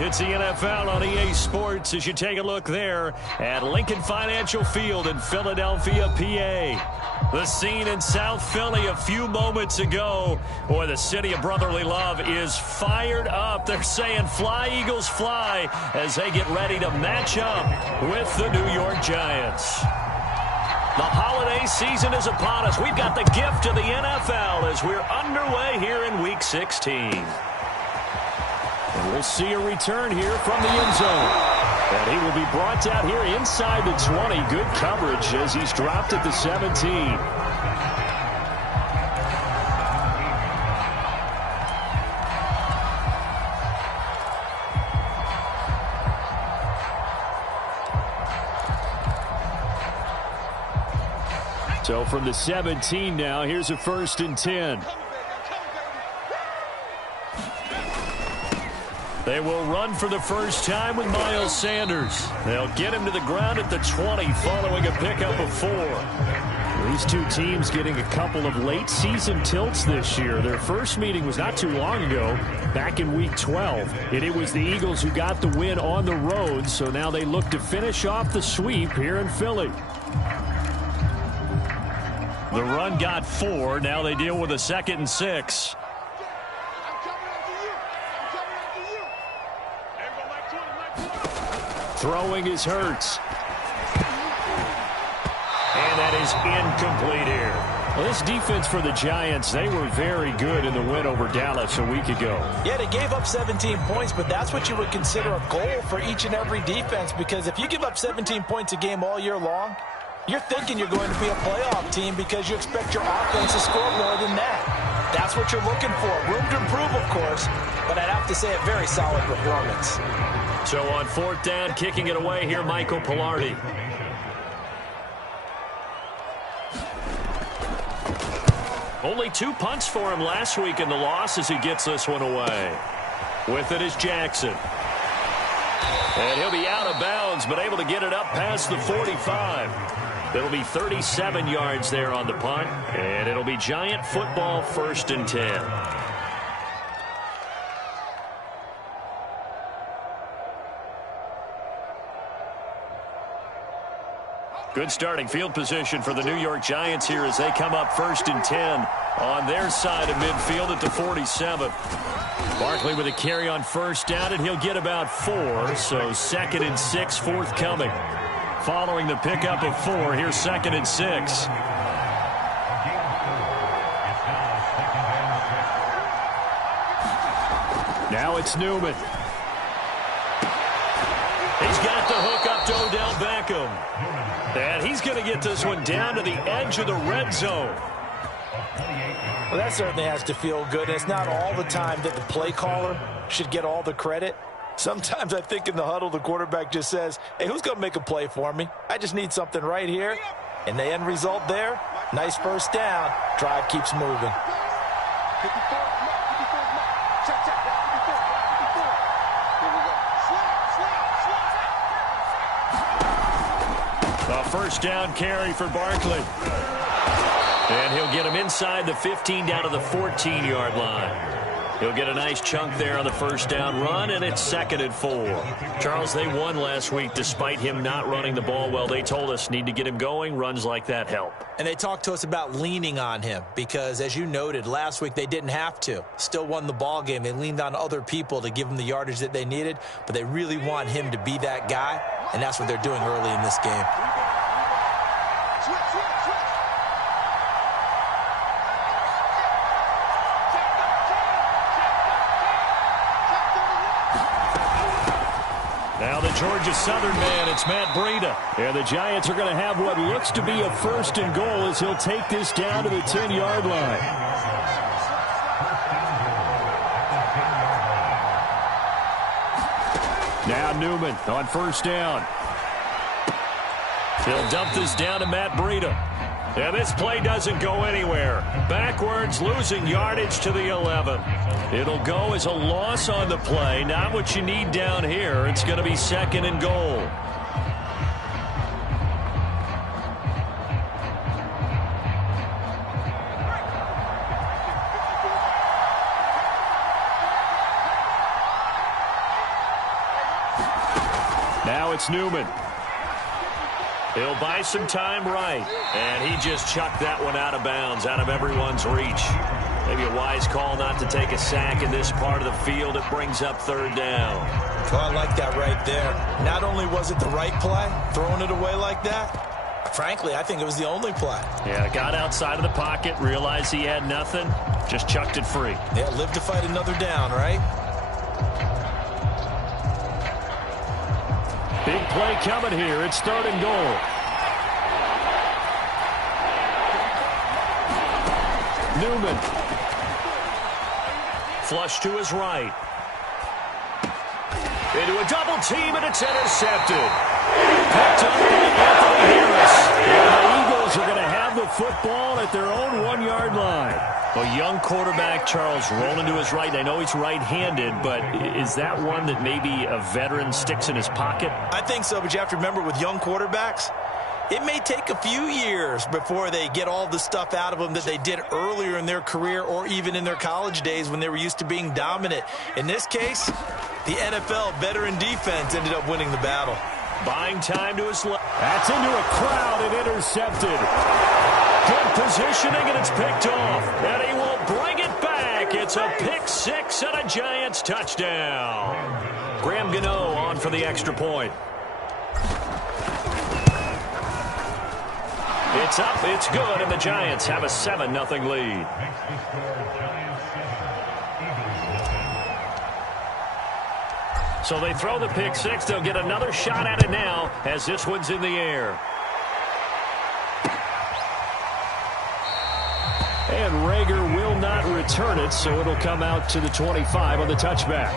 It's the NFL on EA Sports as you take a look there at Lincoln Financial Field in Philadelphia, PA. The scene in South Philly a few moments ago. Boy, the city of brotherly love is fired up. They're saying fly, Eagles, fly as they get ready to match up with the New York Giants. The holiday season is upon us. We've got the gift of the NFL as we're underway here in Week 16. And we'll see a return here from the end zone. And he will be brought down here inside the 20. Good coverage as he's dropped at the 17. So from the 17 now, here's a 1st and 10. They will run for the first time with Miles Sanders. They'll get him to the ground at the 20 following a pickup of 4. These two teams getting a couple of late season tilts this year. Their first meeting was not too long ago, back in Week 12. And it was the Eagles who got the win on the road, so now they look to finish off the sweep here in Philly. The run got 4. Now they deal with a 2nd and 6. Throwing is Hurts. And that is incomplete here. Well, this defense for the Giants, they were very good in the win over Dallas a week ago. Yeah, they gave up 17 points, but that's what you would consider a goal for each and every defense, because if you give up 17 points a game all year long, you're thinking you're going to be a playoff team because you expect your offense to score more than that. That's what you're looking for. Room to improve, of course, but I'd have to say a very solid performance. So on 4th down, kicking it away here, Michael Pilardi. Only 2 punts for him last week in the loss as he gets this one away. With it is Jackson. And he'll be out of bounds, but able to get it up past the 45. It'll be 37 yards there on the punt, and it'll be Giant football 1st and 10. Good starting field position for the New York Giants here as they come up 1st and 10 on their side of midfield at the 47. Barkley with a carry on 1st down, and he'll get about 4, so 2nd and 6 forthcoming. Following the pickup of 4, here's 2nd and 6. Now it's Newman. He's got the hook up to Odell Beckham. And he's going to get this one down to the edge of the red zone. Well, that certainly has to feel good. It's not all the time that the play caller should get all the credit. Sometimes I think in the huddle, the quarterback just says, hey, who's going to make a play for me? I just need something right here. And the end result there, nice 1st down. Drive keeps moving. A 1st down carry for Barkley. And he'll get him inside the 15 down to the 14-yard line. He'll get a nice chunk there on the 1st down run, and it's 2nd and 4. Charles, they won last week despite him not running the ball well. They told us need to get him going. Runs like that help. And they talked to us about leaning on him because, as you noted, last week they didn't have to. Still won the ball game. They leaned on other people to give them the yardage that they needed, but they really want him to be that guy, and that's what they're doing early in this game. Now the Georgia Southern man, it's Matt Breida. And the Giants are going to have what looks to be a 1st and goal as he'll take this down to the 10-yard line. Now Newman on 1st down. He'll dump this down to Matt Breida. And this play doesn't go anywhere. Backwards, losing yardage to the 11. It'll go as a loss on the play. Not what you need down here. It's going to be 2nd and goal. it's Newman. He'll buy some time right. And he just chucked that one out of bounds, out of everyone's reach. Maybe a wise call not to take a sack in this part of the field. It brings up third down. Well, I like that right there. Not only was it the right play, throwing it away like that, frankly, I think it was the only play. Yeah, got outside of the pocket, realized he had nothing, just chucked it free. Yeah, live to fight another down, right? Big play coming here. It's third and goal. Newman. Flush to his right. Into a double team, and it's intercepted. Picked up by Anthony Harris. And the Eagles are going to have the football at their own 1-yard line. A young quarterback, Charles, rolling to his right. I know he's right-handed, but is that one that maybe a veteran sticks in his pocket? I think so, but you have to remember with young quarterbacks, it may take a few years before they get all the stuff out of them that they did earlier in their career or even in their college days when they were used to being dominant. In this case, the NFL veteran defense ended up winning the battle. Buying time to his left. That's into a crowd and intercepted. Good positioning, and it's picked off. And he will bring it back. It's a pick six and a Giants touchdown. Graham Gano on for the extra point. It's up, it's good, and the Giants have a 7-0 lead. So they throw the pick six. They'll get another shot at it now as this one's in the air. And Rager will not return it, so it'll come out to the 25 on the touchback.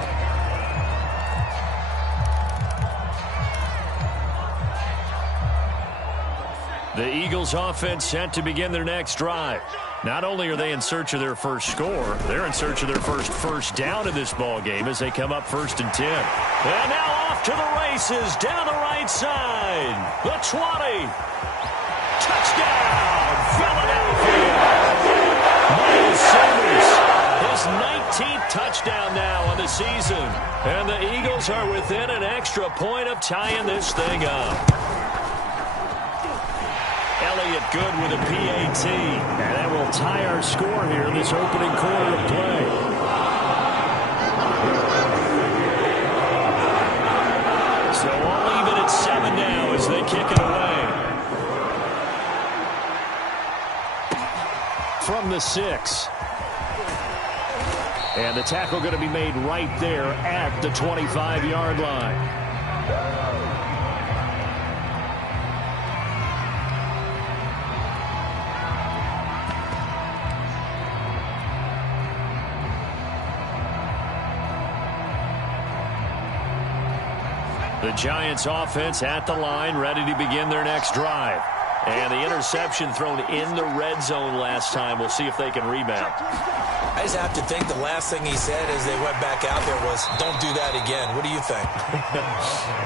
The Eagles offense set to begin their next drive. Not only are they in search of their first score, they're in search of their first down in this ball game as they come up 1st and 10. And now off to the races down the right side. The 20. Touchdown, Philadelphia. Miles Sanders, his 19th touchdown now on the season. And the Eagles are within an extra point of tying this thing up. Elliott good with a PAT. And that will tie our score here in this opening quarter of play. So all even at 7 now as they kick it away. From the 6. And the tackle going to be made right there at the 25-yard line. The Giants offense at the line, ready to begin their next drive. And the interception thrown in the red zone last time. We'll see if they can rebound. I just have to think the last thing he said as they went back out there was, don't do that again. What do you think?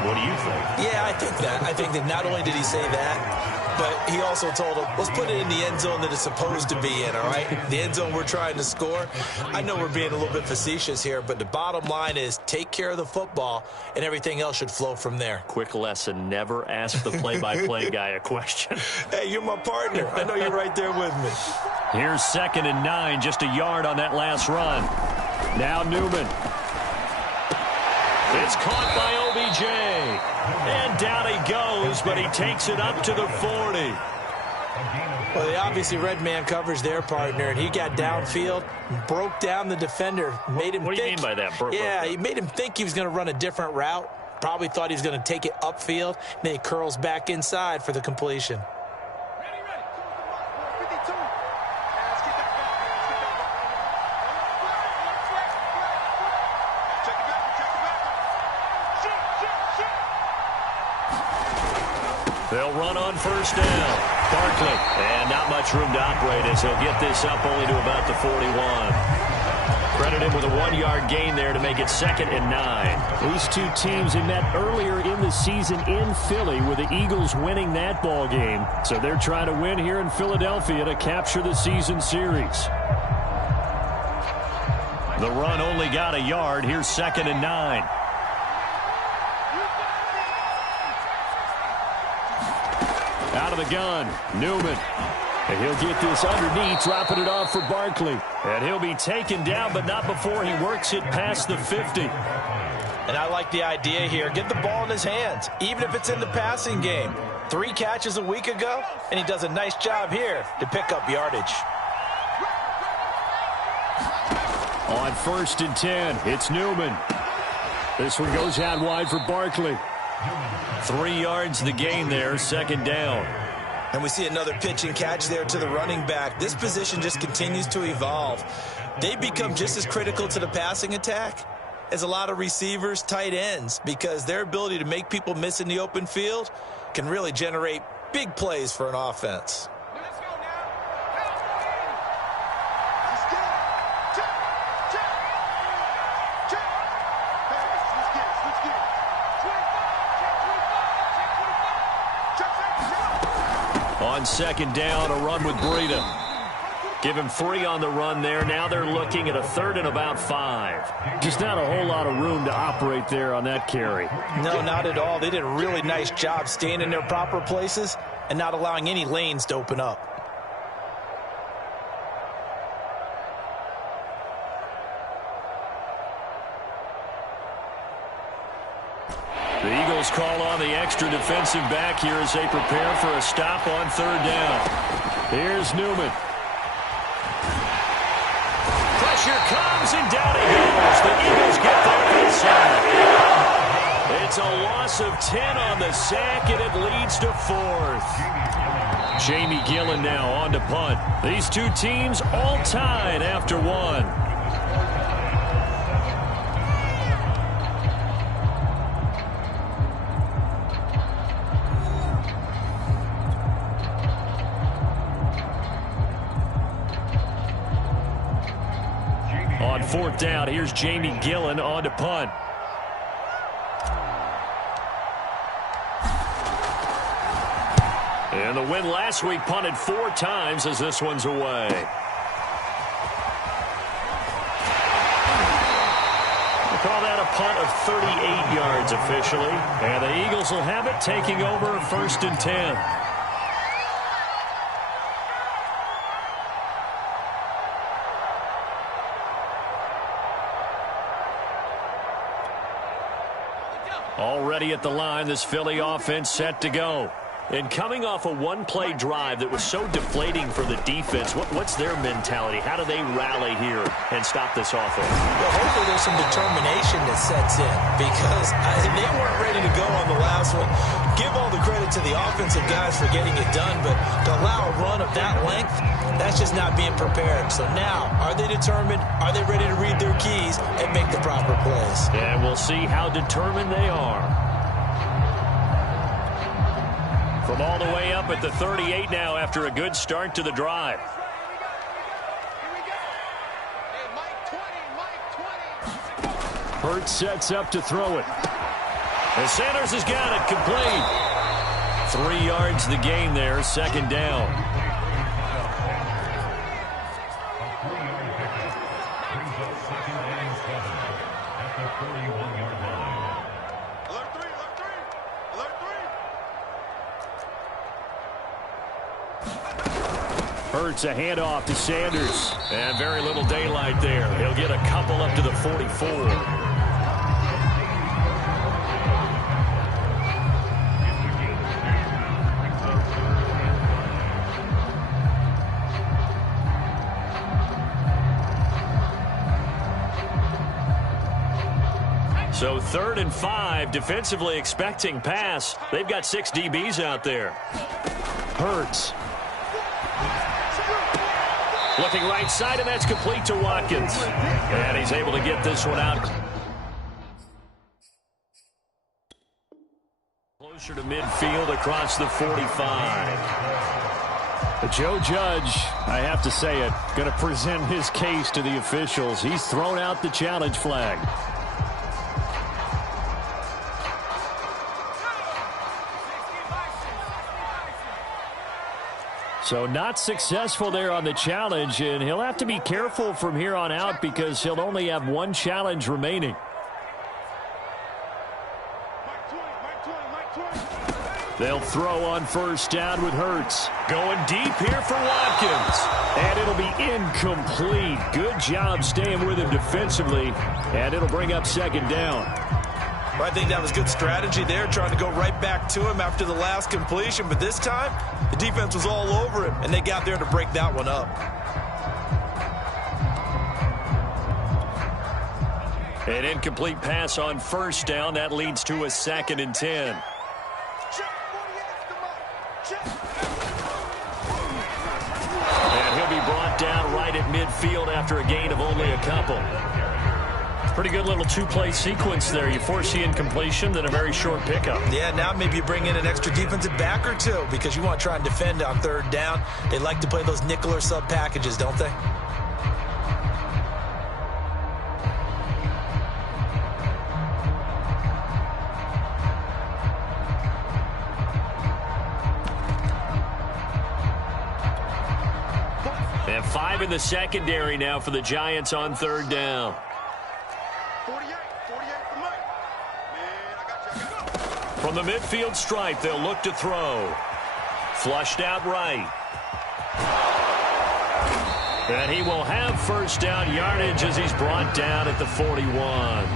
What do you think? Yeah, I think that. I think that not only did he say that, but he also told him, let's put it in the end zone that it's supposed to be in, all right? The end zone we're trying to score. I know we're being a little bit facetious here, but the bottom line is take care of the football, and everything else should flow from there. Quick lesson, never ask the play-by-play guy a question. Hey, you're my partner. I know you're right there with me. Here's 2nd and 9, just a yard on that last run. Now Newman. It's caught by OBJ. And down he goes, but he takes it up to the 40. Well, they obviously read man coverage their partner, and he got downfield, broke down the defender, made him What do you mean by that? Yeah, he made him think he was going to run a different route. Probably thought he was going to take it upfield. Then he curls back inside for the completion. They'll run on 1st down. Barkley. And not much room to operate as he'll get this up only to about the 41. Credit him with a 1-yard gain there to make it 2nd and 9. These two teams had met earlier in the season in Philly with the Eagles winning that ball game. So they're trying to win here in Philadelphia to capture the season series. The run only got a yard. Here's 2nd and 9. Out of the gun, Newman. And he'll get this underneath, dropping it off for Barkley. And he'll be taken down, but not before he works it past the 50. And I like the idea here. Get the ball in his hands, even if it's in the passing game. 3 catches a week ago, and he does a nice job here to pick up yardage. On 1st and 10, it's Newman. This one goes out wide for Barkley. 3 yards the gain there, 2nd down. And we see another pitch and catch there to the running back. This position just continues to evolve. They become just as critical to the passing attack as a lot of receivers, tight ends, because their ability to make people miss in the open field can really generate big plays for an offense. On 2nd down, a run with Breida. Give him 3 on the run there. Now they're looking at a 3rd and about 5. Just not a whole lot of room to operate there on that carry. No, not at all. They did a really nice job staying in their proper places and not allowing any lanes to open up. The Eagles call on the extra defensive back here as they prepare for a stop on 3rd down. Here's Newman. Pressure comes, and down he goes. The Eagles get their sack. It's a loss of 10 on the sack, and it leads to 4th. Jamie Gillen now on to punt. These two teams all tied after 1. On 4th down, here's Jamie Gillen on to punt. And the win last week punted 4 times as this one's away. We'll call that a punt of 38 yards officially. And the Eagles will have it, taking over 1st and 10. Already at the line, this Philly offense set to go. And coming off a one-play drive that was so deflating for the defense, what's their mentality? How do they rally here and stop this offense? Well, hopefully there's some determination that sets in because they weren't ready to go on the last one. Give all the credit to the offensive guys for getting it done, but to allow a run of that length, that's just not being prepared. So now, are they determined? Are they ready to read their keys and make the proper plays? And we'll see how determined they are. From all the way up at the 38 now after a good start to the drive. Hurts sets up to throw it. And Sanders has got it complete. 3 yards the gain there, 2nd down. Hurts a handoff to Sanders. And very little daylight there. He'll get a couple up to the 44. So 3rd and 5, defensively expecting pass. They've got 6 DBs out there. Hurts. Looking right side, and that's complete to Watkins. And he's able to get this one out. Closer to midfield across the 45. Joe Judge, I have to say it, going to present his case to the officials. He's thrown out the challenge flag. So not successful there on the challenge, and he'll have to be careful from here on out because he'll only have 1 challenge remaining. They'll throw on first down with Hurts. Going deep here for Watkins. And it'll be incomplete. Good job staying with him defensively. And it'll bring up second down. I think that was good strategy there, trying to go right back to him after the last completion. But this time, the defense was all over him, and they got there to break that one up. An incomplete pass on first down. That leads to a 2nd and 10. And he'll be brought down right at midfield after a gain of only a couple. Pretty good little two-play sequence there. You force the incompletion, then a very short pickup. Yeah, now maybe you bring in an extra defensive back or two because you want to try and defend on third down. They like to play those nickel or sub packages, don't they? And 5 in the secondary now for the Giants on third down. 48 for Mike. Man, I got you. From the midfield stripe, they'll look to throw. Flushed out right. And he will have first down yardage as he's brought down at the 41.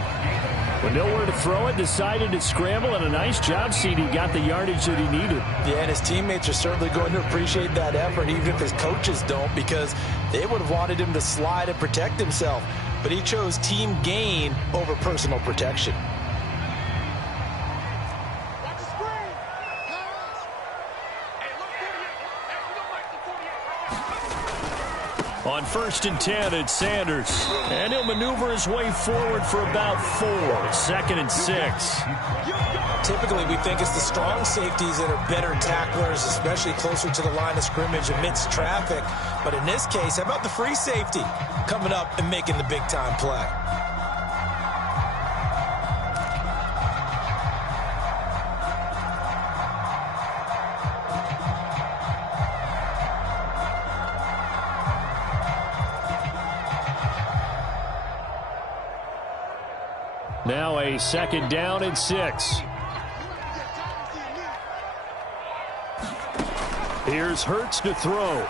With nowhere to throw it, decided to scramble, and a nice job, CD. Got the yardage that he needed. Yeah, and his teammates are certainly going to appreciate that effort, even if his coaches don't, because they would have wanted him to slide and protect himself. But he chose team gain over personal protection. Watch the screen. Pass. Hey, look 48. Hey, we don't like the 48. On 1st and 10, it's Sanders. And he'll maneuver his way forward for about 4. 2nd and 6. Typically, we think it's the strong safeties that are better tacklers, especially closer to the line of scrimmage amidst traffic. But in this case, how about the free safety coming up and making the big-time play? Now a 2nd down and 6. Here's Hurts to throw.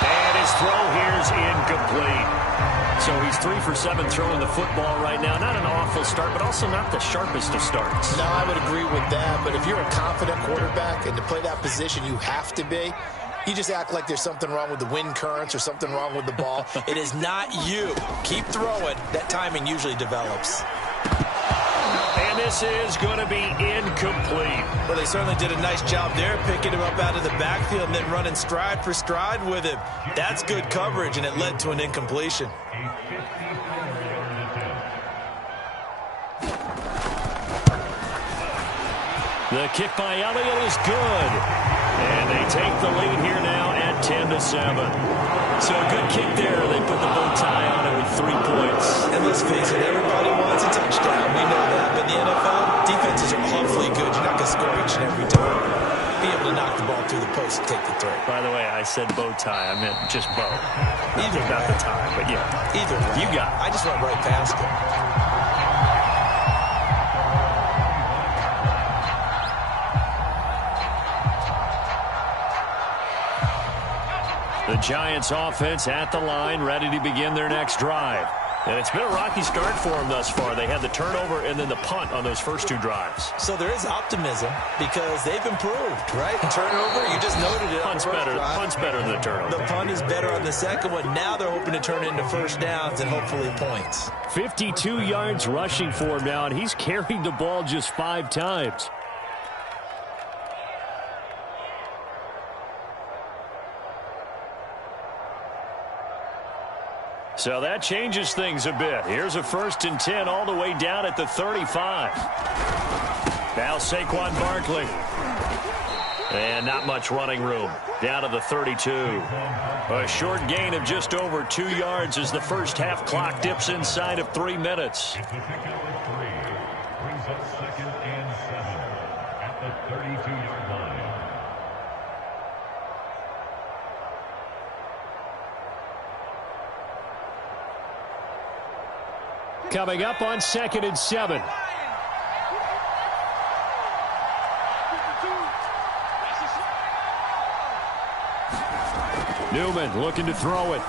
And his throw here is incomplete. So he's 3 for 7 throwing the football right now. Not an awful start, but also not the sharpest of starts. No, I would agree with that. But if you're a confident quarterback and to play that position, you have to be. You just act like there's something wrong with the wind currents or something wrong with the ball. It is not you. Keep throwing. That timing usually develops. And this is going to be incomplete. Well, they certainly did a nice job there, picking him up out of the backfield and then running stride for stride with him. That's good coverage, and it led to an incompletion. The kick by Elliott is good. And they take the lead here now at 10-7. So a good kick there. They put the bow tie on it with 3 points. And let's face it, everybody wants a touchdown. We know that. But in the NFL, defenses are awfully good. You're not going to score each and every time. Be able to knock the ball through the post and take the throw. By the way, I said bow tie. I meant just bow. Either not way. the tie, but yeah. Either way. You got it. I just went right past it. The Giants offense at the line, ready to begin their next drive. And it's been a rocky start for them thus far. They had the turnover and then the punt on those first 2 drives. So there is optimism because they've improved, right? Turnover, you just noted it. Punt's better than the turnover. The punt is better on the second one. Now they're hoping to turn into first downs and hopefully points. 52 yards rushing for him now, and he's carried the ball just 5 times. So that changes things a bit. Here's a 1st and 10 all the way down at the 35. Now Saquon Barkley. And not much running room. Down to the 32. A short gain of just over 2 yards as the first half clock dips inside of 3 minutes. Brings up 2nd and 7 at the 32-yard line. Coming up on 2nd and 7. Newman looking to throw it.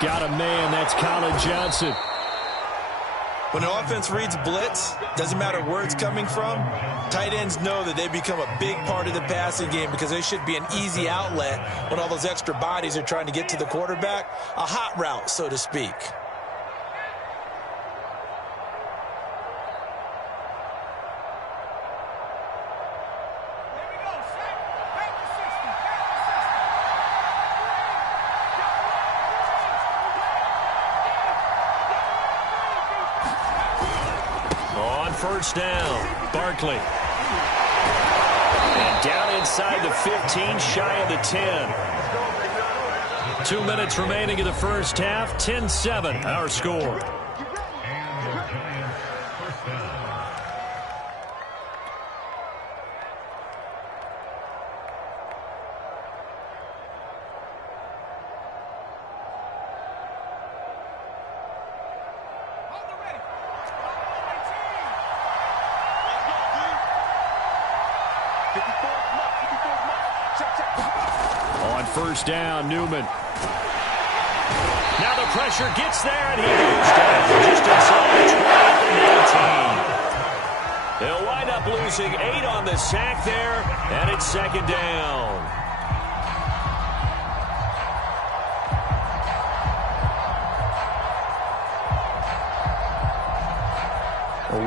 Got a man. That's Colin Johnson. When an offense reads blitz, doesn't matter where it's coming from, tight ends know that they become a big part of the passing game because they should be an easy outlet when all those extra bodies are trying to get to the quarterback. A hot route, so to speak. First down, Barkley. And down inside the 15, shy of the 10. 2 minutes remaining in the first half, 10-7, our score. On first down, Newman. Now the pressure gets there, and he goes down just inside the 20 at the 18. They'll wind up losing 8 on the sack there, and it's second down.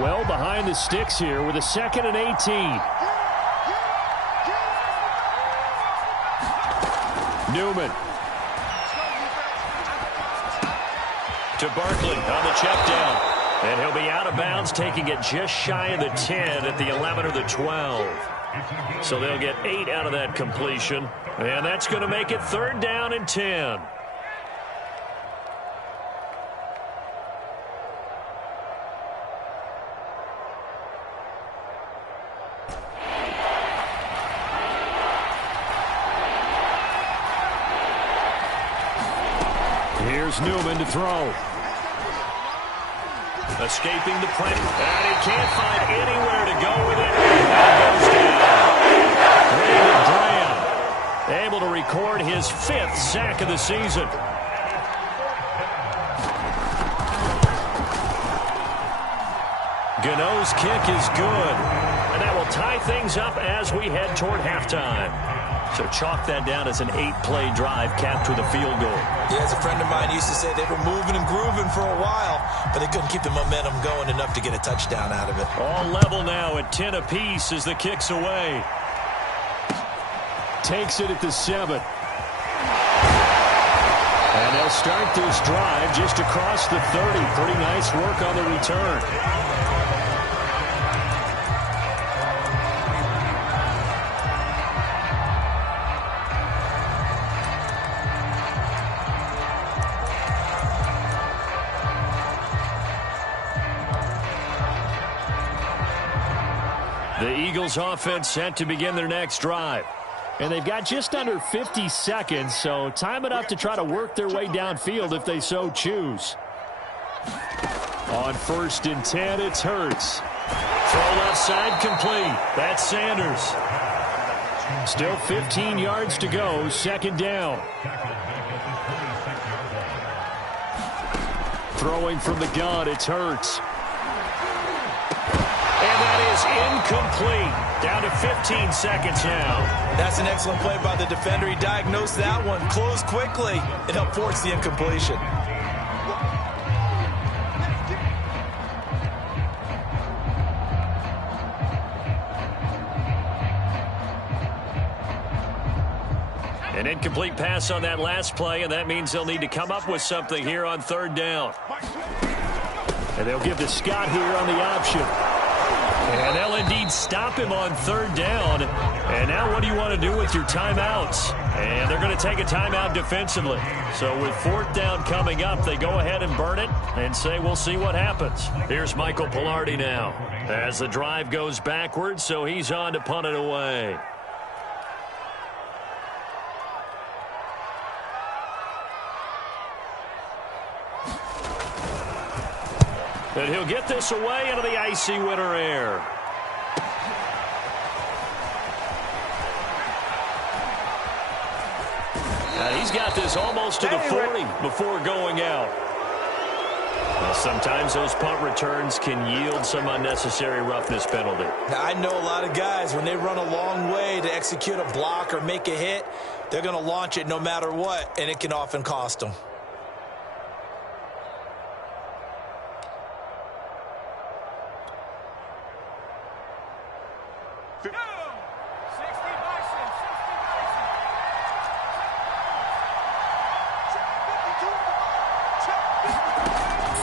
Well behind the sticks here with a 2nd and 18. Newman. To Barkley on the check down. And he'll be out of bounds, taking it just shy of the 10 at the 11 or the 12. So they'll get 8 out of that completion. And that's going to make it 3rd down and 10. Here's Newman to throw. Escaping the pressure. And he can't find anywhere to go with it. And goes down. Brandon Graham able to record his 5th sack of the season. Gano's kick is good. And that will tie things up as we head toward halftime. So chalk that down as an 8-play drive capped with a field goal. Yeah, as a friend of mine used to say, they were moving and grooving for a while, but they couldn't keep the momentum going enough to get a touchdown out of it. All level now at 10 apiece as the kick's away. Takes it at the 7. And they'll start this drive just across the 30. Pretty nice work on the return. The Eagles offense set to begin their next drive. And they've got just under 50 seconds, so time enough to try to work their way downfield if they so choose. On 1st and 10, it's Hurts. Throw left side complete. That's Sanders. Still 15 yards to go, 2nd down. Throwing from the gun, it's Hurts. And that is incomplete. Down to 15 seconds now. That's an excellent play by the defender. He diagnosed that one, closed quickly, and helped force the incompletion. An incomplete pass on that last play, and that means they'll need to come up with something here on 3rd down. And they'll give to Scott here on the option. And they'll indeed stop him on 3rd down. And now what do you want to do with your timeouts? And they're going to take a timeout defensively. So with 4th down coming up, they go ahead and burn it and say we'll see what happens. Here's Michael Pilardi now as the drive goes backwards, so he's on to punt it away. And he'll get this away into the icy winter air. He's got this almost to the 40 before going out. Well, sometimes those punt returns can yield some unnecessary roughness penalty. Now, I know a lot of guys, when they run a long way to execute a block or make a hit, they're going to launch it no matter what, and it can often cost them.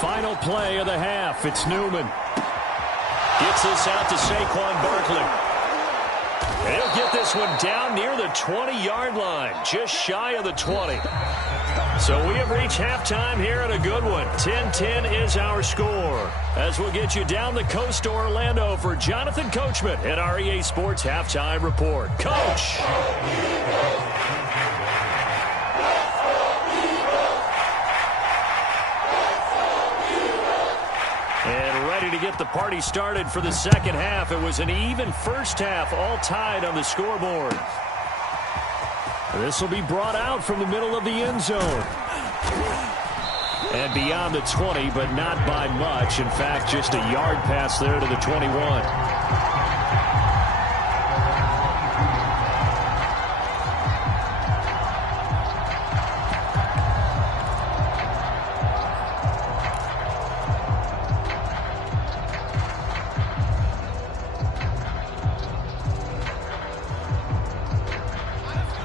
Final play of the half. It's Newman. Gets this out to Saquon Barkley. And he'll get this one down near the 20-yard line, just shy of the 20. So we have reached halftime here at a good one. 10-10 is our score. As we'll get you down the coast to Orlando for Jonathan Coachman at our EA Sports Halftime Report. Coach! To get the party started for the second half. It was an even first half, all tied on the scoreboard. This will be brought out from the middle of the end zone. And beyond the 20, but not by much. In fact, just a yard pass there to the 21.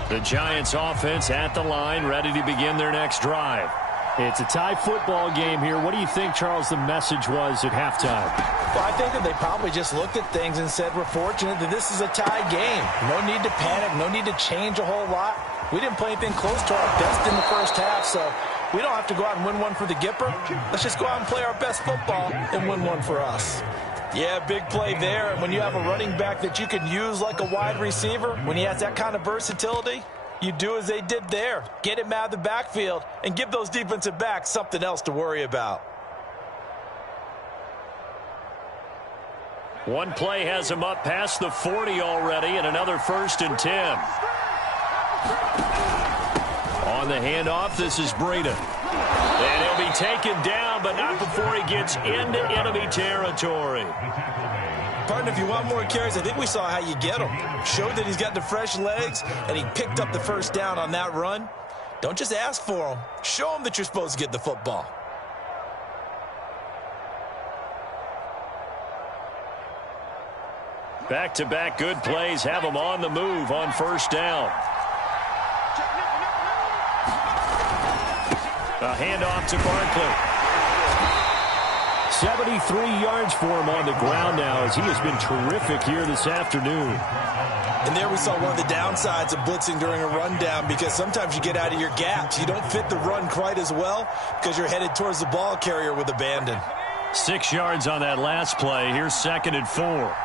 The Giants offense at the line, ready to begin their next drive. It's a tie football game here. What do you think, Charles, the message was at halftime? Well, I think that they probably just looked at things and said, we're fortunate that this is a tie game. No need to panic, no need to change a whole lot. We didn't play anything close to our best in the first half, so we don't have to go out and win one for the Gipper. Let's just go out and play our best football and win one for us. Yeah, big play there. And when you have a running back that you can use like a wide receiver, when he has that kind of versatility, you do as they did there. Get him out of the backfield and give those defensive backs something else to worry about. One play has him up past the 40 already, and another 1st and 10. On the handoff, this is Breida. And he'll be taken down, but not before he gets into enemy territory. Partner, if you want more carries, I think we saw how you get him. Showed that he's got the fresh legs, and he picked up the first down on that run. Don't just ask for him. Show him that you're supposed to get the football. Back-to-back good plays have him on the move on first down. A handoff to Barkley. 73 yards for him on the ground now, as he has been terrific here this afternoon. And there we saw one of the downsides of blitzing during a rundown, because sometimes you get out of your gaps. You don't fit the run quite as well because you're headed towards the ball carrier with abandon. 6 yards on that last play. Here's 2nd and 4.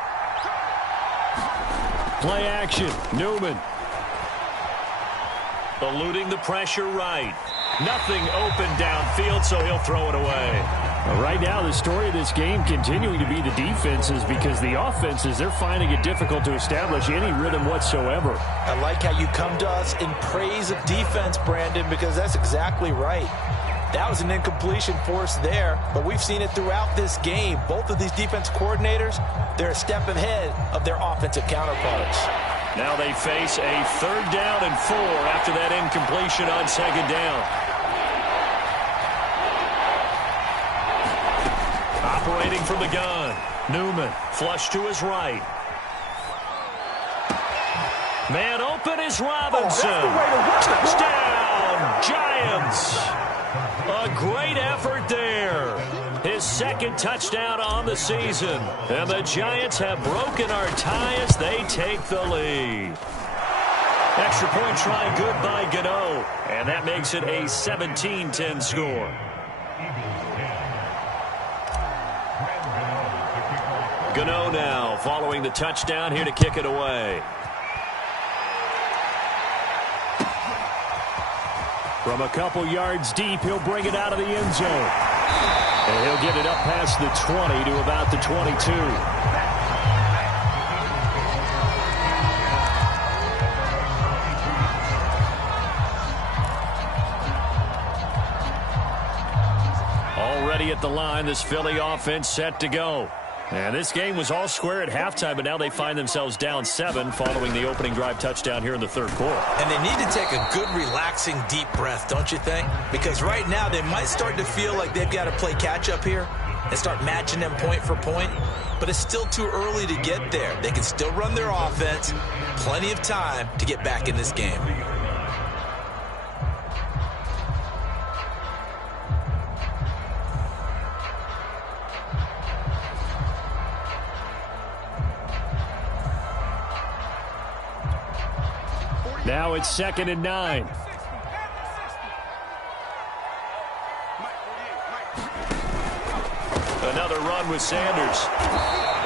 Play action. Newman. Eluding the pressure right. Nothing open downfield, so he'll throw it away. Right now, the story of this game continuing to be the defenses, because the offenses, they're finding it difficult to establish any rhythm whatsoever. I like how you come to us in praise of defense, Brandon, because that's exactly right. That was an incompletion force there, but we've seen it throughout this game. Both of these defense coordinators, they're a step ahead of their offensive counterparts. Now they face a 3rd down and 4 after that incompletion on 2nd down. Operating from the gun, Newman, flush to his right. Man open is Robinson. Touchdown, Giants. A great effort there. His 2nd touchdown on the season. And the Giants have broken our tie as they take the lead. Extra point try good by Gano. And that makes it a 17-10 score. Gano now following the touchdown here to kick it away. From a couple yards deep, he'll bring it out of the end zone. And he'll get it up past the 20 to about the 22. ready at the line. This Philly offense set to go. And this game was all square at halftime, but now they find themselves down 7 following the opening drive touchdown here in the third quarter. And they need to take a good, relaxing, deep breath, don't you think? Because right now they might start to feel like they've got to play catch-up here and start matching them point for point. But it's still too early to get there. They can still run their offense. Plenty of time to get back in this game. Now it's 2nd and 9. Another run with Sanders.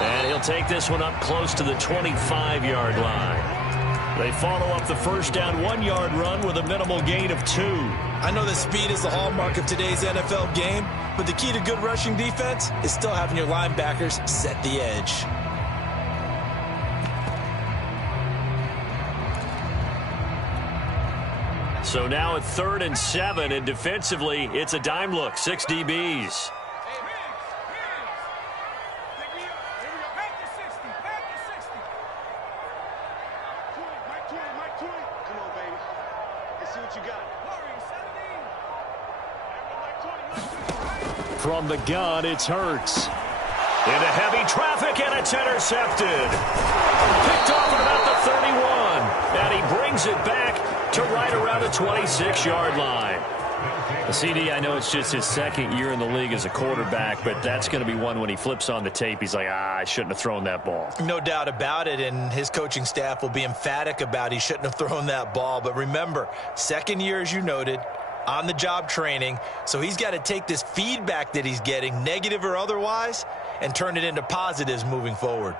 And he'll take this one up close to the 25-yard line. They follow up the first down 1-yard run with a minimal gain of 2. I know that speed is the hallmark of today's NFL game, but the key to good rushing defense is still having your linebackers set the edge. So now at 3rd and 7, and defensively, it's a dime look. 6 DBs. From the gun, it's Hurts. Into heavy traffic, and it's intercepted. Picked off at about the 31. And he brings it back to right around the 26-yard line. The CD, I know it's just his 2nd year in the league as a quarterback, but that's going to be one when he flips on the tape, he's like, I shouldn't have thrown that ball. No doubt about it, and his coaching staff will be emphatic about he shouldn't have thrown that ball. But remember, 2nd year, as you noted, on-the-job training, so he's got to take this feedback that he's getting, negative or otherwise, and turn it into positives moving forward.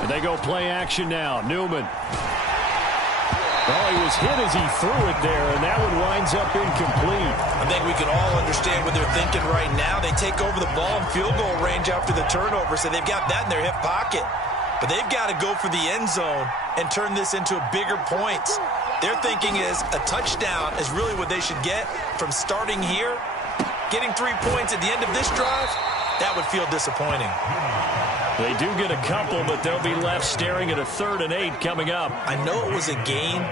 And they go play action now. Newman. Well, he was hit as he threw it there, and that one winds up incomplete. I think we can all understand what they're thinking right now. They take over the ball in field goal range after the turnover, so they've got that in their hip pocket. But they've got to go for the end zone and turn this into a bigger point. Their thinking is a touchdown is really what they should get from starting here. Getting 3 points at the end of this drive, that would feel disappointing. They do get a couple, but they'll be left staring at a 3rd and 8 coming up. I know it was a gain,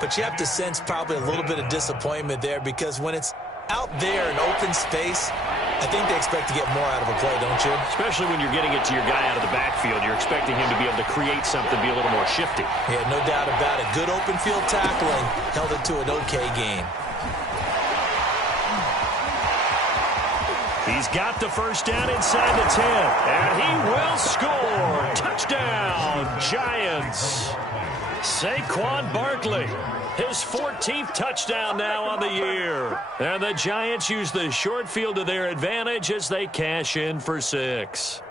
but you have to sense probably a little bit of disappointment there because when it's out there in open space, I think they expect to get more out of a play, don't you? Especially when you're getting it to your guy out of the backfield. You're expecting him to be able to create something, be a little more shifty. Yeah, no doubt about it. Good open field tackling held it to an okay gain. He's got the first down inside the 10, and he will score. Touchdown, Giants. Saquon Barkley, his 14th touchdown now on the year. And the Giants use the short field to their advantage as they cash in for 6.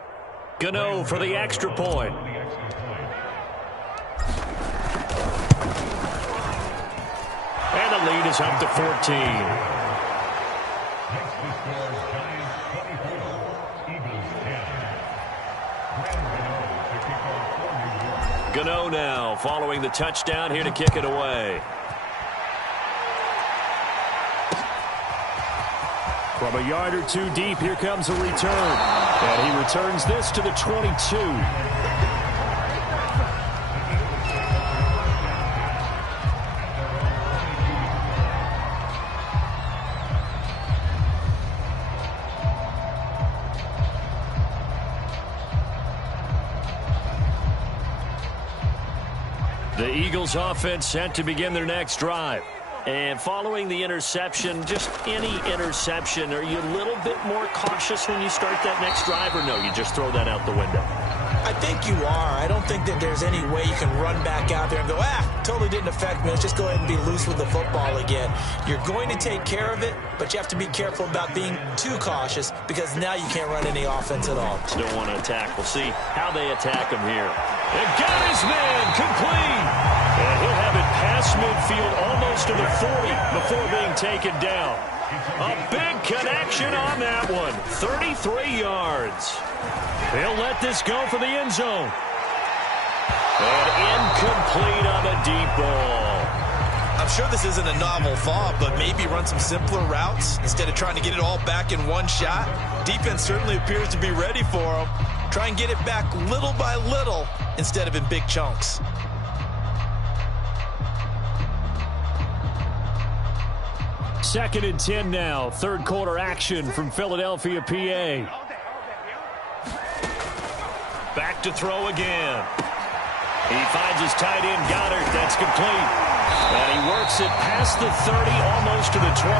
Gano for the extra point. And the lead is up to 14. Gano now following the touchdown here to kick it away. From a yard or 2 deep, here comes a return. And he returns this to the 22. The Eagles offense set to begin their next drive. And following the interception, just any interception, are you a little bit more cautious when you start that next drive, or no, you just throw that out the window? I think you are. I don't think that there's any way you can run back out there and go, totally didn't affect me. Let's just go ahead and be loose with the football again. You're going to take care of it, but you have to be careful about being too cautious because now you can't run any offense at all. Still want to attack. We'll see how they attack him here. And got his man complete. And he'll have it past midfield almost to the 40 before being taken down. A big connection on that one. 33 yards. They'll let this go for the end zone. And incomplete on the deep ball. I'm sure this isn't a novel thought, but maybe run some simpler routes instead of trying to get it all back in one shot. Defense certainly appears to be ready for them. Try and get it back little by little instead of in big chunks. Second and 10 now. Third quarter action from Philadelphia, PA. Back to throw again. He finds his tight end, Goddard. That's complete. And he works it past the 30, almost to the 25.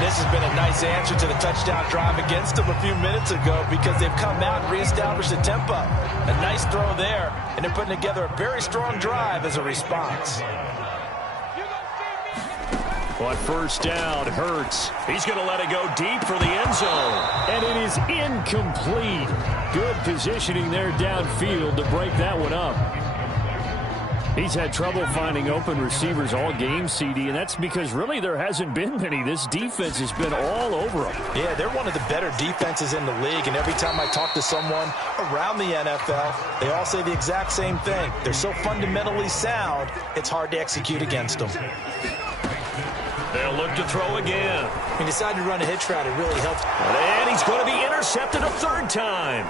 This has been a nice answer to the touchdown drive against them a few minutes ago because they've come out and reestablished the tempo. A nice throw there, and they're putting together a very strong drive as a response. On first down, Hurts. He's going to let it go deep for the end zone. And it is incomplete. Good positioning there downfield to break that one up. He's had trouble finding open receivers all game, CD, and that's because really there hasn't been many. This defense has been all over them. Yeah, they're one of the better defenses in the league, and every time I talk to someone around the NFL, they all say the exact same thing. They're so fundamentally sound, it's hard to execute against them. They'll look to throw again. He decided to run a hitch route. It really helped. And he's going to be intercepted a third time.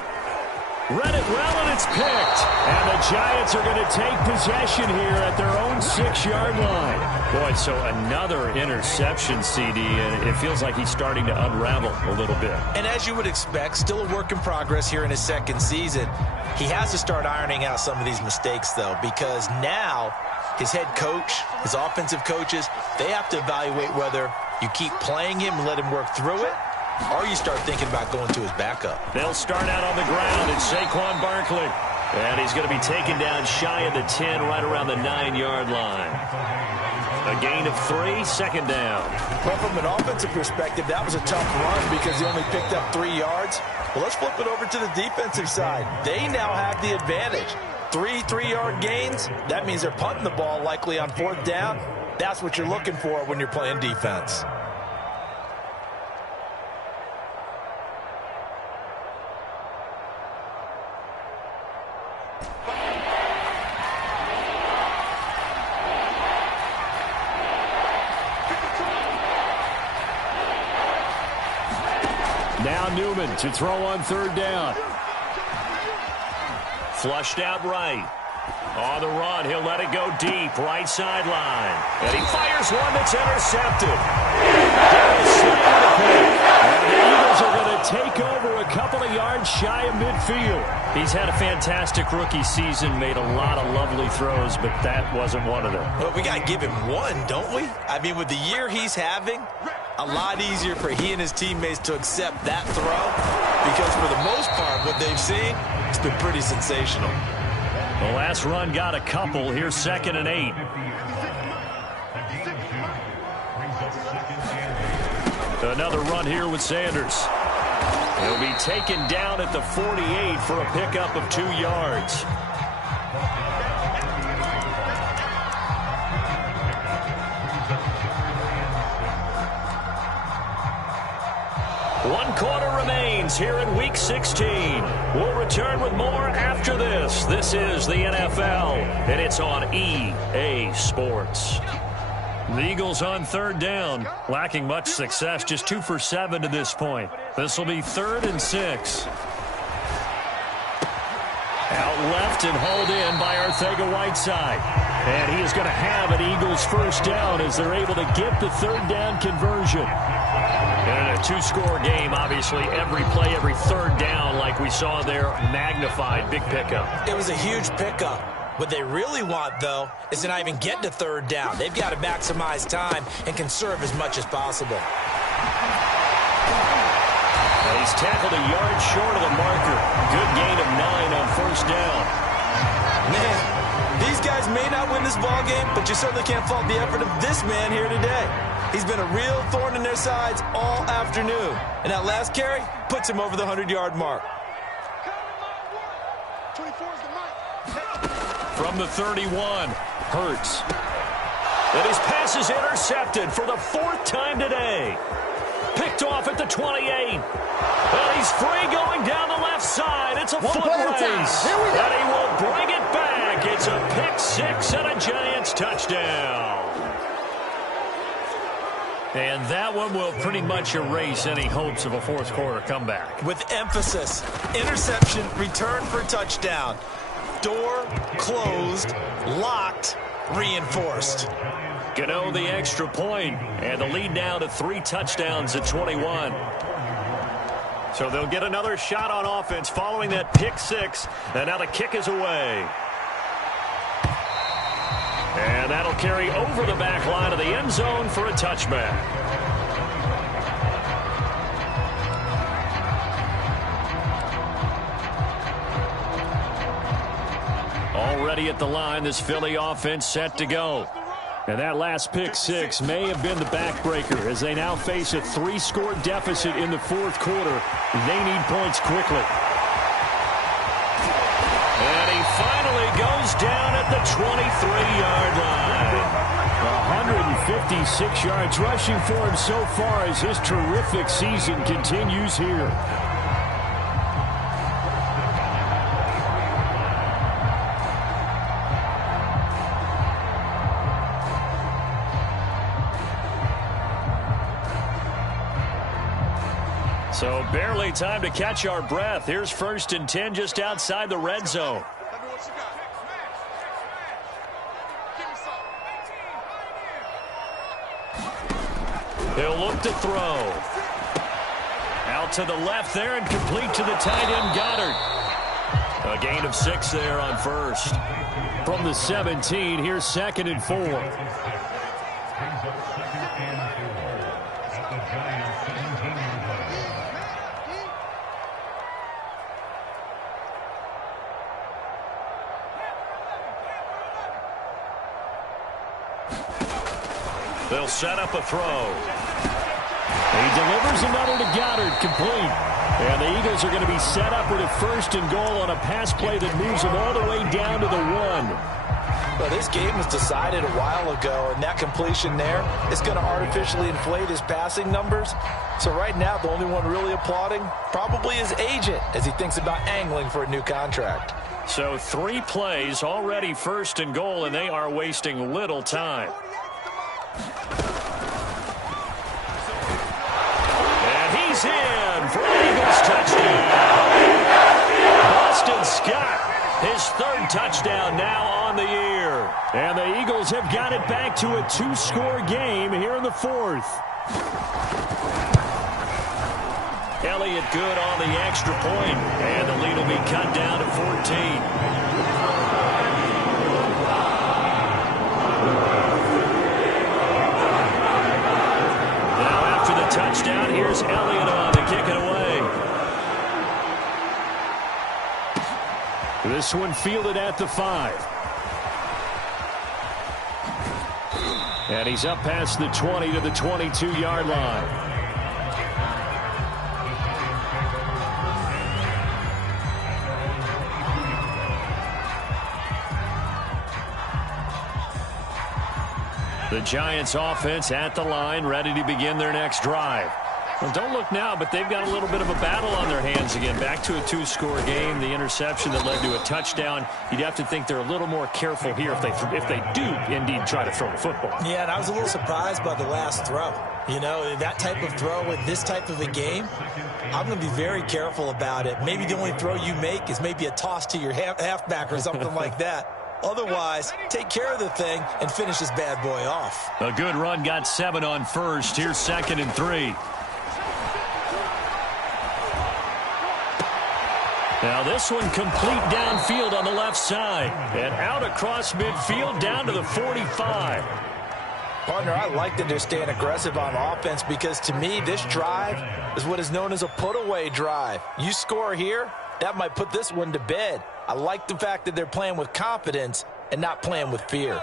Read it well, and it's picked. And the Giants are going to take possession here at their own 6-yard line. Boy, so another interception, CD, and it feels like he's starting to unravel a little bit. And as you would expect, still a work in progress here in his second season. He has to start ironing out some of these mistakes, though, because now his head coach, his offensive coaches, they have to evaluate whether you keep playing him and let him work through it, or you start thinking about going to his backup. They'll start out on the ground. It's Saquon Barkley. And he's going to be taken down shy of the 10, right around the 9-yard line. A gain of 3, second down. Well, from an offensive perspective, that was a tough run because he only picked up 3 yards. Well, let's flip it over to the defensive side. They now have the advantage. 3 3-yard gains, that means they're punting the ball likely on fourth down. That's what you're looking for when you're playing defense. Now Newman to throw on third down. Flushed out right. On the run, he'll let it go deep, right sideline. And he fires one that's intercepted. And the Eagles are going to take over a couple of yards shy of midfield. He's had a fantastic rookie season, made a lot of lovely throws, but that wasn't one of them. Well, we got to give him one, don't we? I mean, with the year he's having, a lot easier for he and his teammates to accept that throw because for the most part, what they've seen, it's been pretty sensational. The last run got a couple. Here's 2nd and 8. Another run here with Sanders. He'll be taken down at the 48 for a pickup of 2 yards. One quarter remains here in Week 16. We'll return with more after this. This is the NFL, and it's on EA Sports. The Eagles on third down, lacking much success, just 2 for 7 to this point. This will be 3rd and 6. Out left and hauled in by Arcega-Whiteside. And he is going to have an Eagles first down as they're able to get the third down conversion. And in a 2-score game, obviously, every play, every third down, like we saw there, magnified, big pickup. It was a huge pickup. What they really want, though, is to not even get to third down. They've got to maximize time and conserve as much as possible. And he's tackled a yard short of the marker. Good gain of 9 on first down. Man, these guys may not win this ball game, but you certainly can't fault the effort of this man here today. He's been a real thorn in their sides all afternoon. And that last carry puts him over the 100-yard mark. From the 31, Hurts. And his pass is intercepted for the 4th time today. Picked off at the 28. And he's free going down the left side. It's a foot race. And he will bring it back. It's a pick 6 and a Giants touchdown. And that one will pretty much erase any hopes of a fourth quarter comeback. With emphasis, interception, return for touchdown. Door closed, locked, reinforced. Gano the extra point, and the lead now to 3 touchdowns at 21. So they'll get another shot on offense following that pick 6, and now the kick is away. And that'll carry over the back line of the end zone for a touchback. Already at the line, this Philly offense set to go. And that last pick 6 may have been the backbreaker as they now face a 3-score deficit in the fourth quarter. They need points quickly. And he finally goes down at the 23-yard line. 156 yards rushing for him so far as his terrific season continues here. So barely time to catch our breath. Here's 1st and 10 just outside the red zone. He'll look to throw. Out to the left there and complete to the tight end Goddard. A gain of 6 there on 1st. From the 17, here's 2nd and 4. They'll set up a throw. He delivers another to Goddard, complete. And the Eagles are going to be set up with a 1st and goal on a pass play that moves them all the way down to the 1. Well, this game was decided a while ago, and that completion there is going to artificially inflate his passing numbers. So right now, the only one really applauding probably his agent as he thinks about angling for a new contract. So 3 plays, already 1st and goal, and they are wasting little time. And he's in for an Eagles touchdown. Boston Scott, his 3rd touchdown now on the year. And the Eagles have got it back to a 2-score game here in the 4th. Elliott good on the extra point, and the lead will be cut down to 14. Touchdown. Here's Elliott on to kick it away. This one fielded at the 5. And he's up past the 20 to the 22-yard line. The Giants offense at the line, ready to begin their next drive. Well, don't look now, but they've got a little bit of a battle on their hands again. Back to a 2-score game. The interception that led to a touchdown. You'd have to think they're a little more careful here if they do indeed try to throw the football. Yeah, and I was a little surprised by the last throw. You know, that type of throw in this type of a game, I'm going to be very careful about it. Maybe the only throw you make is maybe a toss to your halfback or something like that. Otherwise, take care of the thing and finish this bad boy off. A good run, got 7 on 1st. Here's 2nd and 3. Now this one complete downfield on the left side. And out across midfield down to the 45. Partner, I like that they're staying aggressive on offense because to me, this drive is what is known as a put-away drive. You score here, that might put this one to bed. I like the fact that they're playing with confidence and not playing with fear.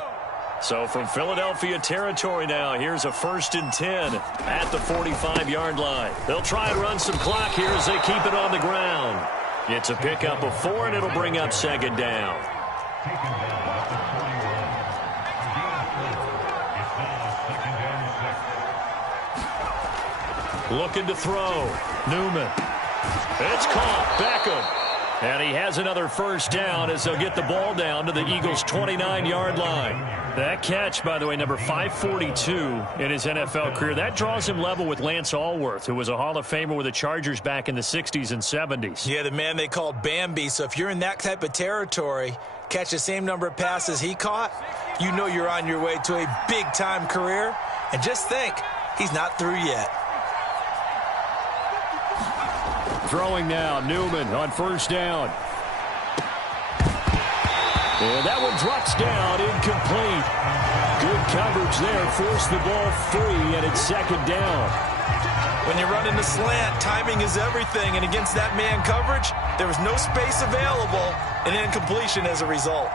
So from Philadelphia territory now, here's a 1st and 10 at the 45-yard line. They'll try and run some clock here as they keep it on the ground. It's a pickup of 4, and it'll bring up 2nd down. Looking to throw. Newman. It's caught. Beckham. And he has another first down as they'll get the ball down to the Eagles' 29-yard line. That catch, by the way, number 542 in his NFL career. That draws him level with Lance Allworth, who was a Hall of Famer with the Chargers back in the 60s and 70s. Yeah, the man they called Bambi. So if you're in that type of territory, catch the same number of passes he caught, you know you're on your way to a big-time career. And just think, he's not through yet. Throwing now, Newman on first down. And that one drops down, incomplete. Good coverage there, forced the ball free, and it's second down. When you're running the slant, timing is everything, and against that man coverage, there was no space available, and incompletion as a result.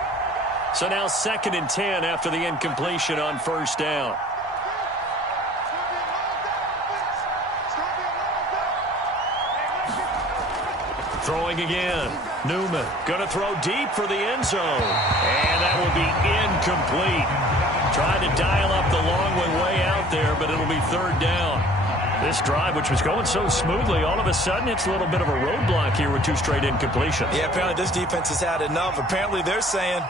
So now 2nd and 10 after the incompletion on first down. Throwing again. Newman going to throw deep for the end zone. And that will be incomplete. Trying to dial up the long one way out there, but it'll be third down. This drive, which was going so smoothly, all of a sudden it's a little bit of a roadblock here with 2 straight incompletions. Yeah, apparently this defense has had enough. Apparently they're saying,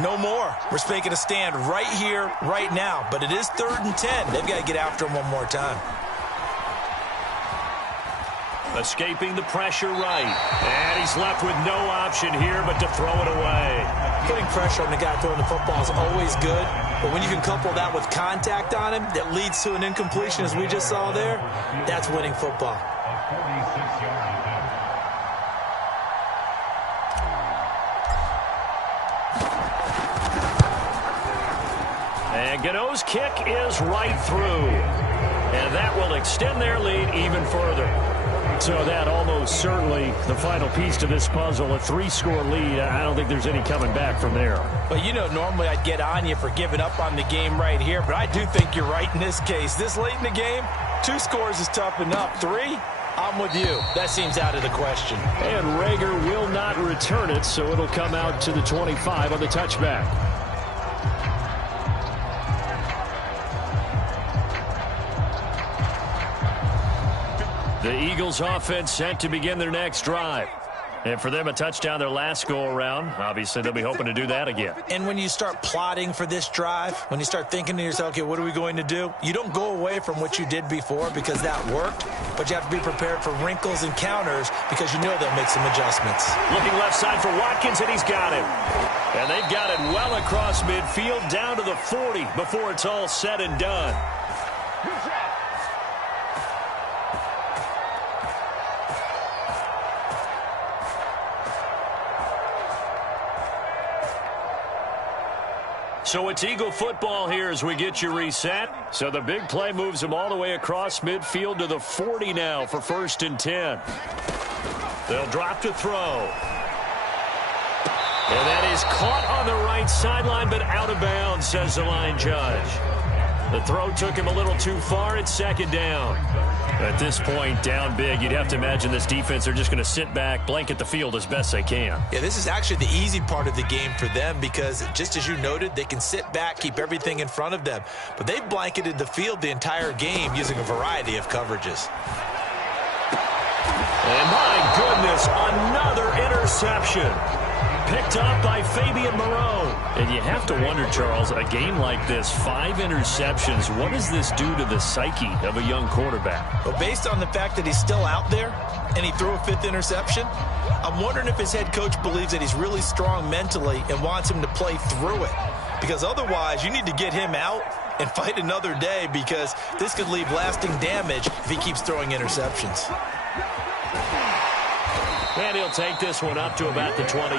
no more. We're making a stand right here, right now. But it is 3rd and 10. They've got to get after him one more time. Escaping the pressure right. And he's left with no option here but to throw it away. Putting pressure on the guy throwing the football is always good. But when you can couple that with contact on him that leads to an incompletion, as we just saw there, that's winning football. And Gano's kick is right through. And that will extend their lead even further. So that almost certainly the final piece to this puzzle, a 3-score lead. I don't think there's any coming back from there. But, you know, normally I'd get on you for giving up on the game right here, but I do think you're right in this case. This late in the game, 2 scores is tough enough. 3, I'm with you. That seems out of the question. And Rager will not return it, so it'll come out to the 25 on the touchback. The Eagles offense set to begin their next drive. And for them, a touchdown their last go-around. Obviously, they'll be hoping to do that again. And when you start plotting for this drive, when you start thinking to yourself, okay, what are we going to do? You don't go away from what you did before because that worked, but you have to be prepared for wrinkles and counters because you know they'll make some adjustments. Looking left side for Watkins, and he's got it. And they've got it well across midfield down to the 40 before it's all said and done. So it's Eagle football here as we get you reset. So the big play moves them all the way across midfield to the 40 now for 1st and 10. They'll drop to throw. And that is caught on the right sideline, but out of bounds, says the line judge. The throw took him a little too far. It's 2nd down. At this point, down big, you'd have to imagine this defense are just going to sit back, blanket the field as best they can. Yeah, this is actually the easy part of the game for them because, just as you noted, they can sit back, keep everything in front of them. But they've blanketed the field the entire game using a variety of coverages. And my goodness, another interception. Picked up by Fabian Moreau. And you have to wonder, Charles, a game like this, 5 interceptions, what does this do to the psyche of a young quarterback? But based on the fact that he's still out there and he threw a 5th interception, I'm wondering if his head coach believes that he's really strong mentally and wants him to play through it. Because otherwise, you need to get him out and fight another day because this could leave lasting damage if he keeps throwing interceptions. And he'll take this one up to about the 23.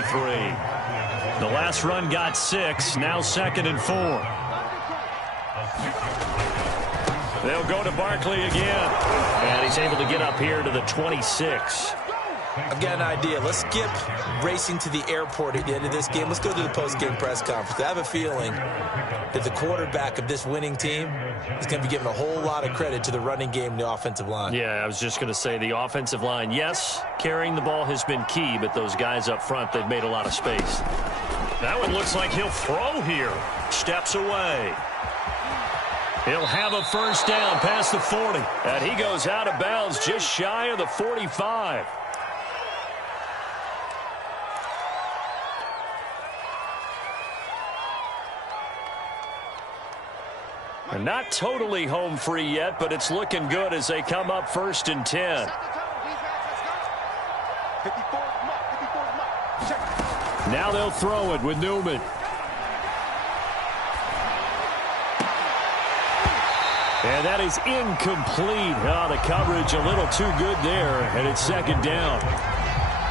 The last run got 6, now 2nd and 4. They'll go to Barkley again. And he's able to get up here to the 26. I've got an idea. Let's skip racing to the airport at the end of this game. Let's go to the post-game press conference. I have a feeling that the quarterback of this winning team is going to be giving a whole lot of credit to the running game and the offensive line. Yeah, I was just going to say the offensive line, yes, carrying the ball has been key, but those guys up front, they've made a lot of space. That one looks like he'll throw here. Steps away. He'll have a first down past the 40. And he goes out of bounds just shy of the 45. Not totally home free yet, but it's looking good as they come up 1st and 10. Now they'll throw it with Newman. And that is incomplete. Oh, the coverage a little too good there, and it's 2nd down.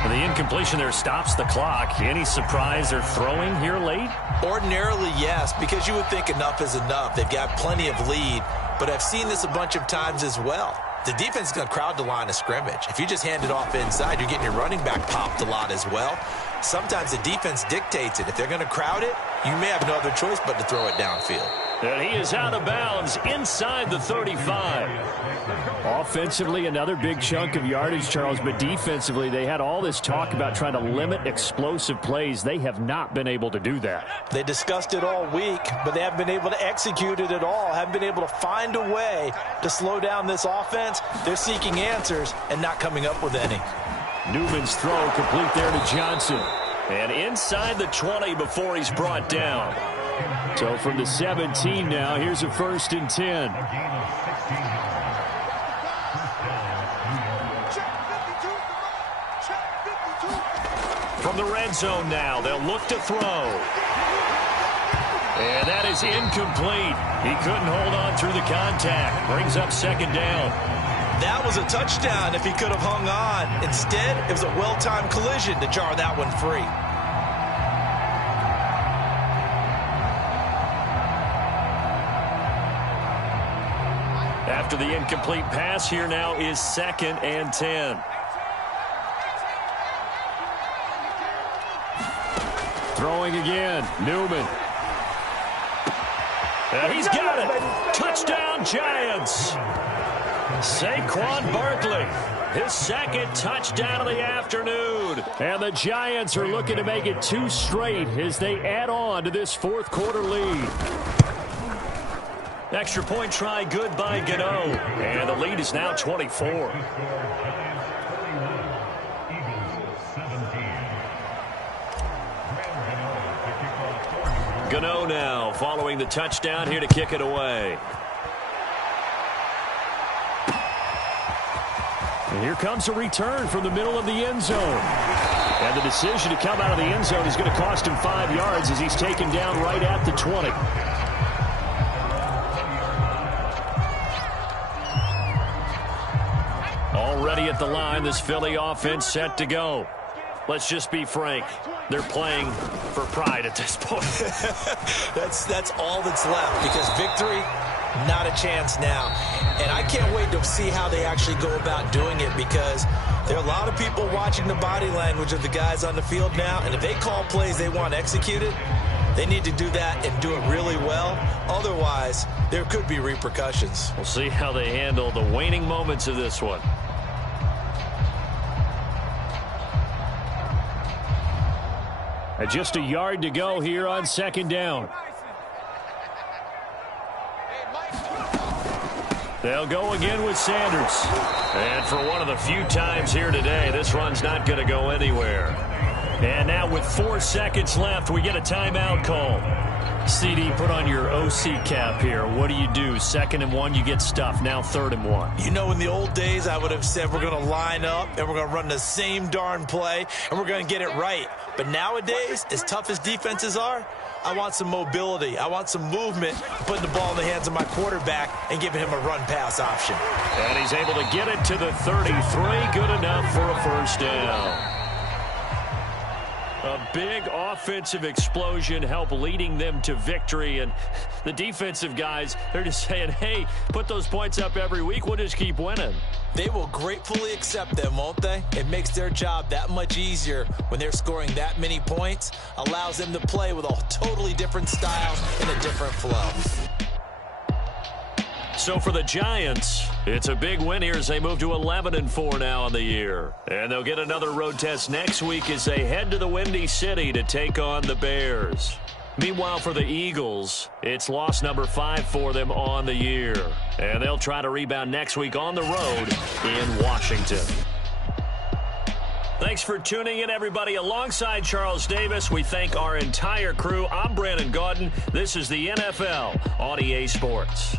And the incompletion there stops the clock. Any surprise they're throwing here late? Ordinarily, yes, because you would think enough is enough. They've got plenty of lead, but I've seen this a bunch of times as well. The defense is going to crowd the line of scrimmage. If you just hand it off inside, you're getting your running back popped a lot as well. Sometimes the defense dictates it. If they're going to crowd it, you may have no other choice but to throw it downfield. And he is out of bounds inside the 35. Offensively, another big chunk of yardage, Charles, but defensively, they had all this talk about trying to limit explosive plays. They have not been able to do that. They discussed it all week, but they haven't been able to execute it at all, haven't been able to find a way to slow down this offense. They're seeking answers and not coming up with any. Newman's throw complete there to Johnson. And inside the 20 before he's brought down. So from the 17 now, here's a 1st and 10. From the red zone now, they'll look to throw. And that is incomplete. He couldn't hold on through the contact. Brings up 2nd down. That was a touchdown if he could have hung on. Instead, it was a well-timed collision to jar that one free. After the incomplete pass, here now is 2nd and 10. Throwing again, Newman. And he's got it. Touchdown, Giants. Saquon Barkley, his 2nd touchdown of the afternoon. And the Giants are looking to make it 2 straight as they add on to this 4th quarter lead. Extra point try good by Gano. And the lead is now 24. Gano now following the touchdown here to kick it away. And here comes a return from the middle of the end zone. And the decision to come out of the end zone is going to cost him 5 yards as he's taken down right at the 20. Already at the line, this Philly offense set to go. Let's just be frank. They're playing for pride at this point. That's all that's left, because victory, not a chance now. And I can't wait to see how they actually go about doing it, because there are a lot of people watching the body language of the guys on the field now, and if they call plays they want executed, they need to do that and do it really well. Otherwise, there could be repercussions. We'll see how they handle the waning moments of this one. And just a yard to go here on 2nd down. They'll go again with Sanders. And for one of the few times here today, this run's not going to go anywhere. And now with 4 seconds left, we get a timeout call. CD, put on your OC cap here. What do you do? 2nd and 1, you get stuffed. Now 3rd and 1. You know, in the old days, I would have said we're going to line up and we're going to run the same darn play and we're going to get it right. But nowadays, as tough as defenses are, I want some mobility. I want some movement, putting the ball in the hands of my quarterback and giving him a run-pass option. And he's able to get it to the 33. Good enough for a 1st down. A big offensive explosion helped leading them to victory. And the defensive guys, they're just saying, hey, put those points up every week. We'll just keep winning. They will gratefully accept them, won't they? It makes their job that much easier when they're scoring that many points. Allows them to play with a totally different style and a different flow. So for the Giants, it's a big win here as they move to 11-4 now on the year. And they'll get another road test next week as they head to the Windy City to take on the Bears. Meanwhile, for the Eagles, it's loss number 5 for them on the year. And they'll try to rebound next week on the road in Washington. Thanks for tuning in, everybody. Alongside Charles Davis, we thank our entire crew. I'm Brandon Gaudin. This is the NFL on EA Sports.